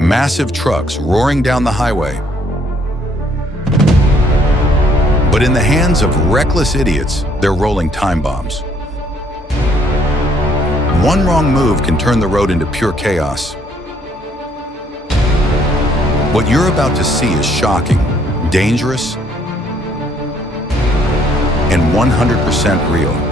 Massive trucks roaring down the highway. But in the hands of reckless idiots, they're rolling time bombs. One wrong move can turn the road into pure chaos. What you're about to see is shocking, dangerous, and 100% real.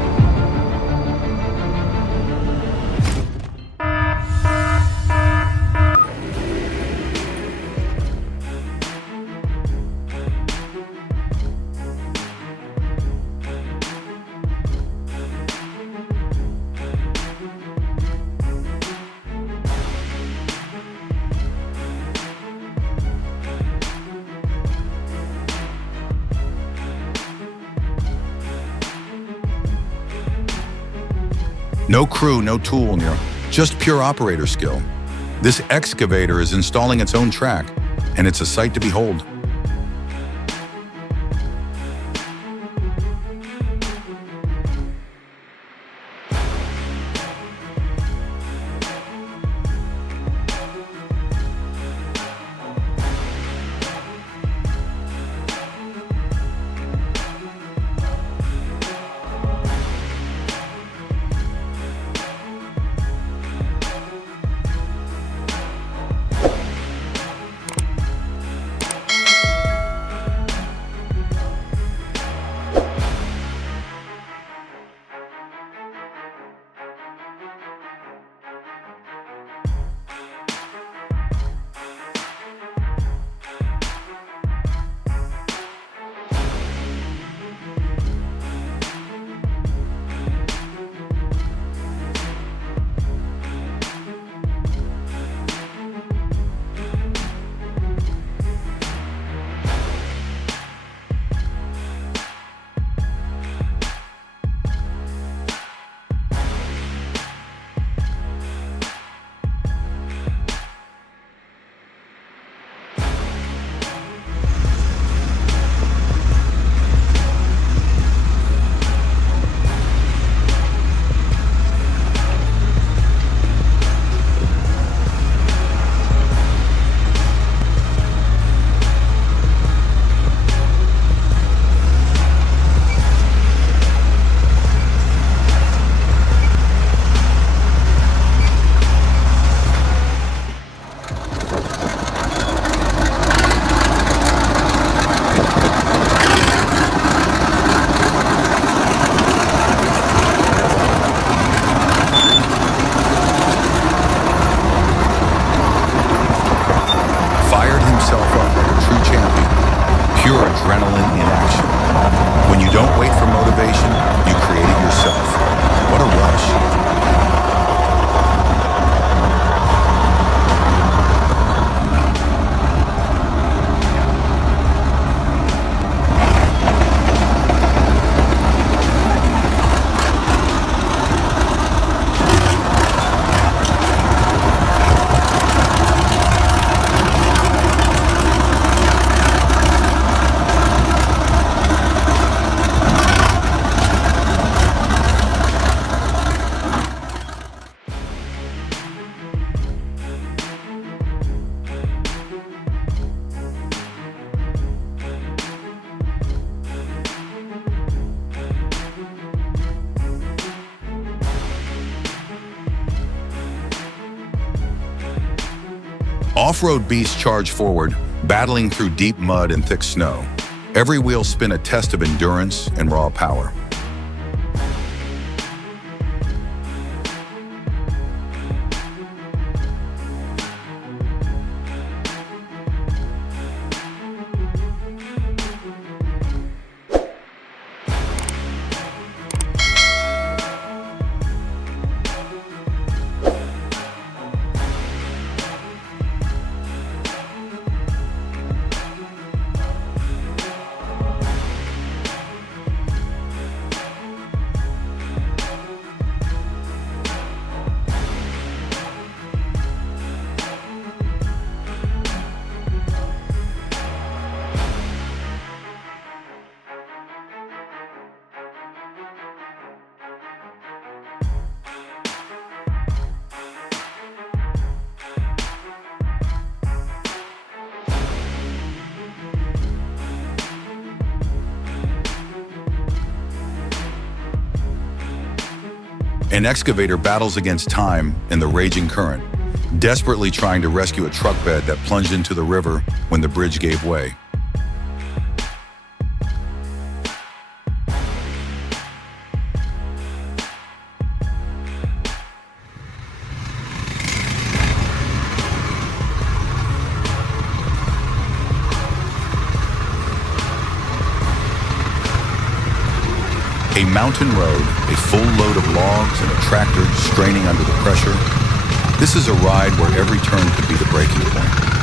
No crew, no tool, Nero. Just pure operator skill. This excavator is installing its own track, and it's a sight to behold. Adrenaline in action. When you don't wait for motivation, you create it yourself. What a rush. Off-road beasts charge forward, battling through deep mud and thick snow. Every wheel spin a test of endurance and raw power. An excavator battles against time and the raging current, desperately trying to rescue a truck bed that plunged into the river when the bridge gave way. A mountain road, a full load of logs, and a tractor straining under the pressure. This is a ride where every turn could be the breaking point.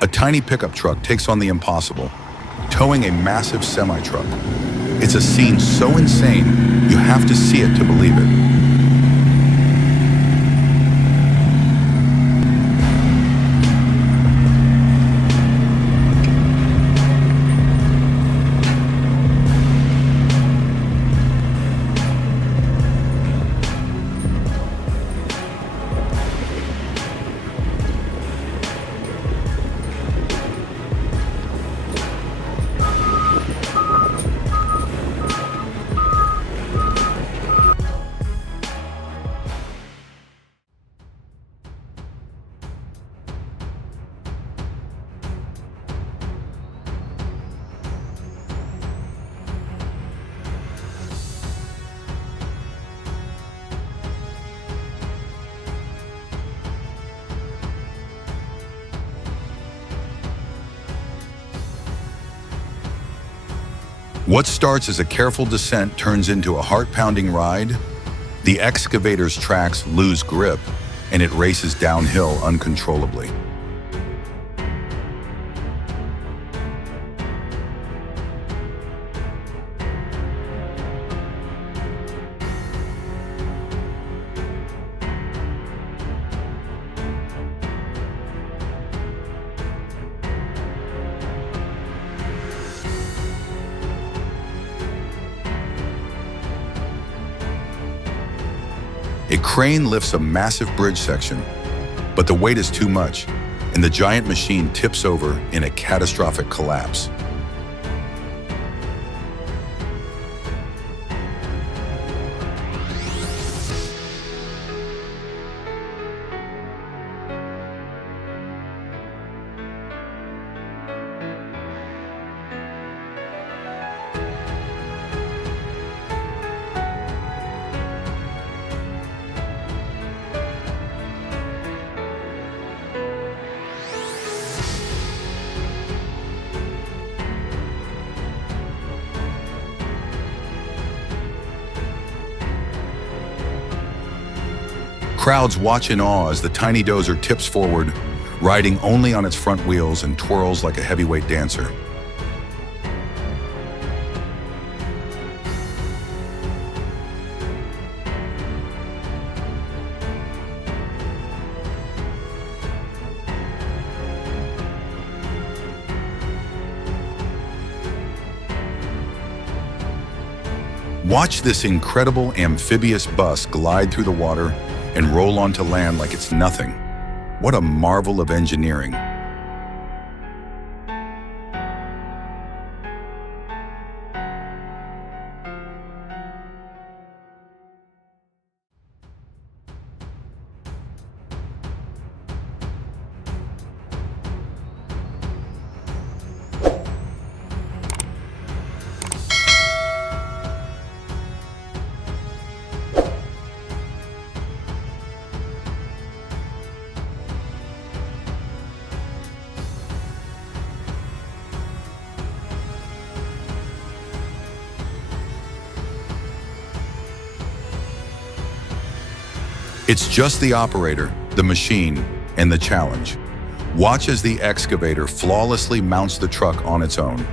A tiny pickup truck takes on the impossible, towing a massive semi-truck. It's a scene so insane, you have to see it to believe it. What starts as a careful descent turns into a heart-pounding ride. The excavator's tracks lose grip, and it races downhill uncontrollably. A crane lifts a massive bridge section, but the weight is too much, and the giant machine tips over in a catastrophic collapse. Crowds watch in awe as the tiny dozer tips forward, riding only on its front wheels and twirls like a heavyweight dancer. Watch this incredible amphibious bus glide through the water and roll onto land like it's nothing. What a marvel of engineering. It's just the operator, the machine, and the challenge. Watch as the excavator flawlessly mounts the truck on its own.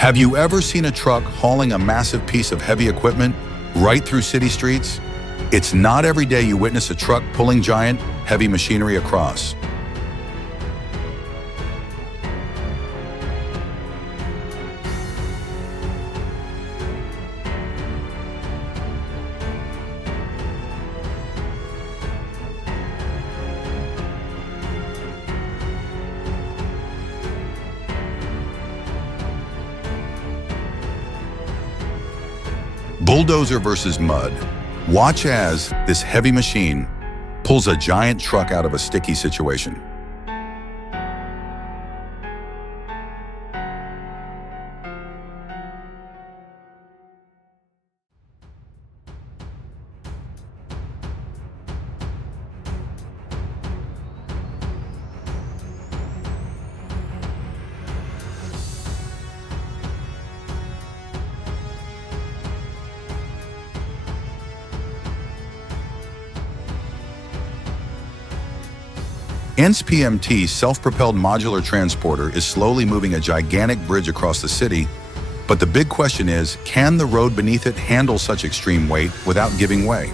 Have you ever seen a truck hauling a massive piece of heavy equipment right through city streets? It's not every day you witness a truck pulling giant, heavy machinery across. Bulldozer versus mud. Watch as this heavy machine pulls a giant truck out of a sticky situation. NSPMT self-propelled modular transporter is slowly moving a gigantic bridge across the city, but the big question is, can the road beneath it handle such extreme weight without giving way?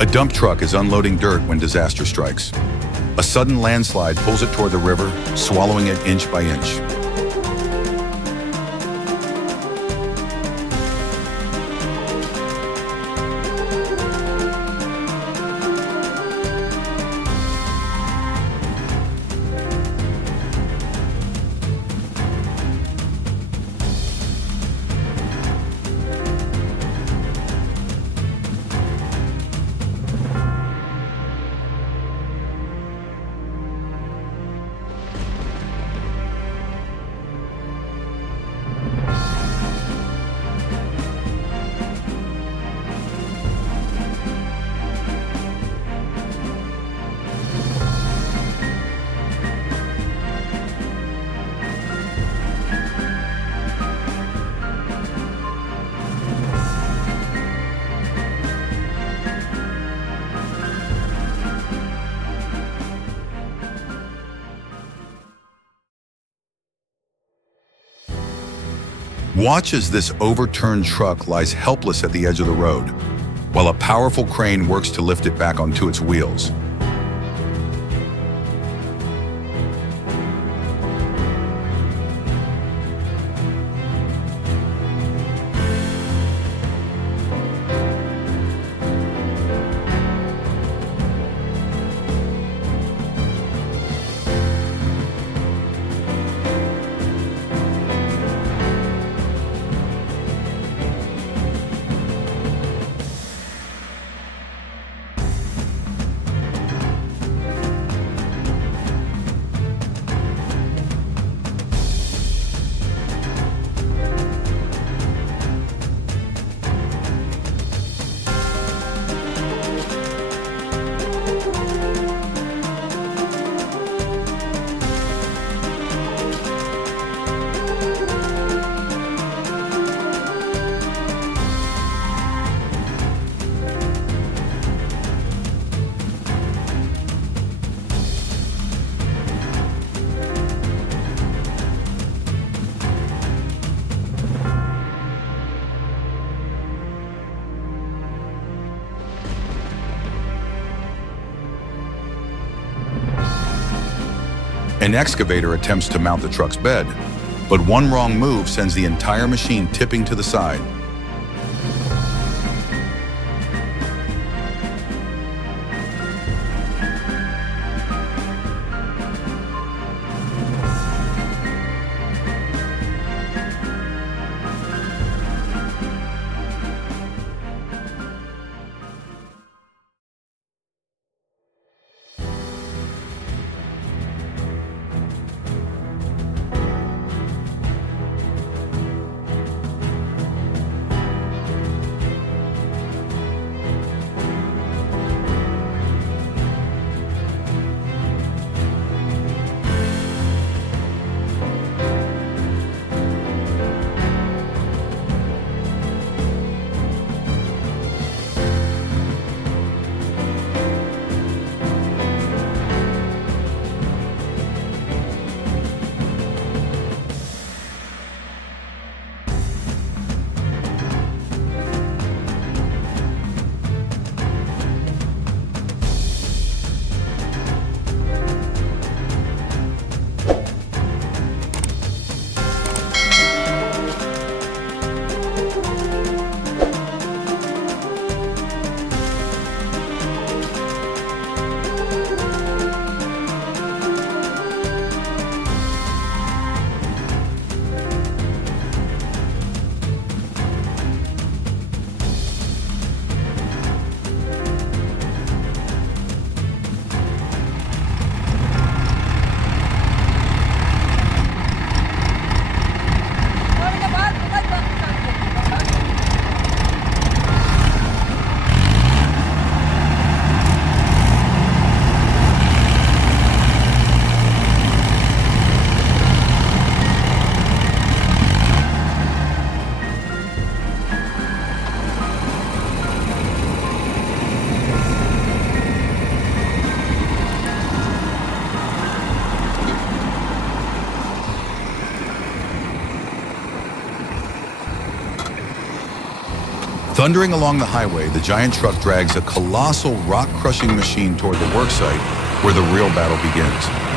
A dump truck is unloading dirt when disaster strikes. A sudden landslide pulls it toward the river, swallowing it inch by inch. Watch as this overturned truck lies helpless at the edge of the road, while a powerful crane works to lift it back onto its wheels. An excavator attempts to mount the truck's bed, but one wrong move sends the entire machine tipping to the side. Thundering along the highway, the giant truck drags a colossal rock-crushing machine toward the worksite where the real battle begins.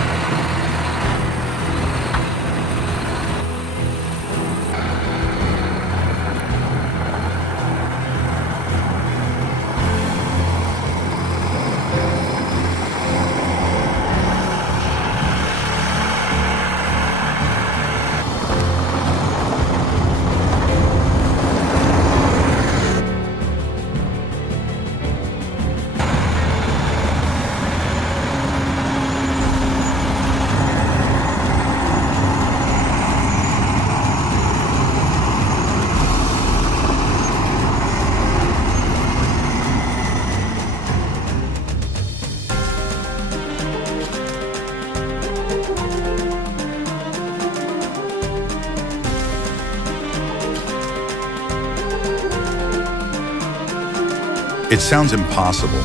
It sounds impossible,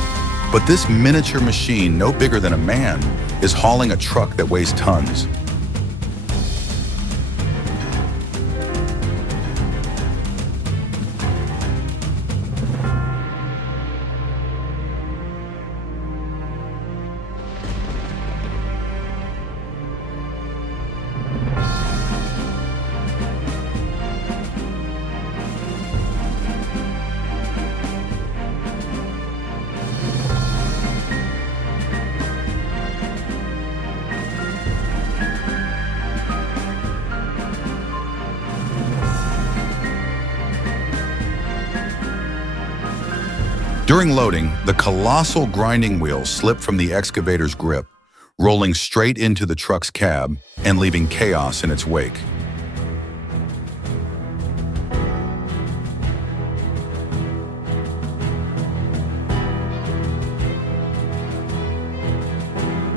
but this miniature machine, no bigger than a man, is hauling a truck that weighs tons. During loading, the colossal grinding wheel slipped from the excavator's grip, rolling straight into the truck's cab and leaving chaos in its wake.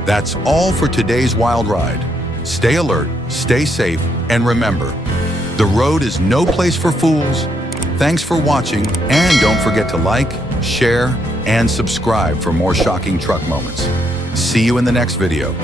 That's all for today's wild ride. Stay alert, stay safe, and remember, the road is no place for fools. Thanks for watching, and don't forget to like, share, and subscribe for more shocking truck moments. See you in the next video.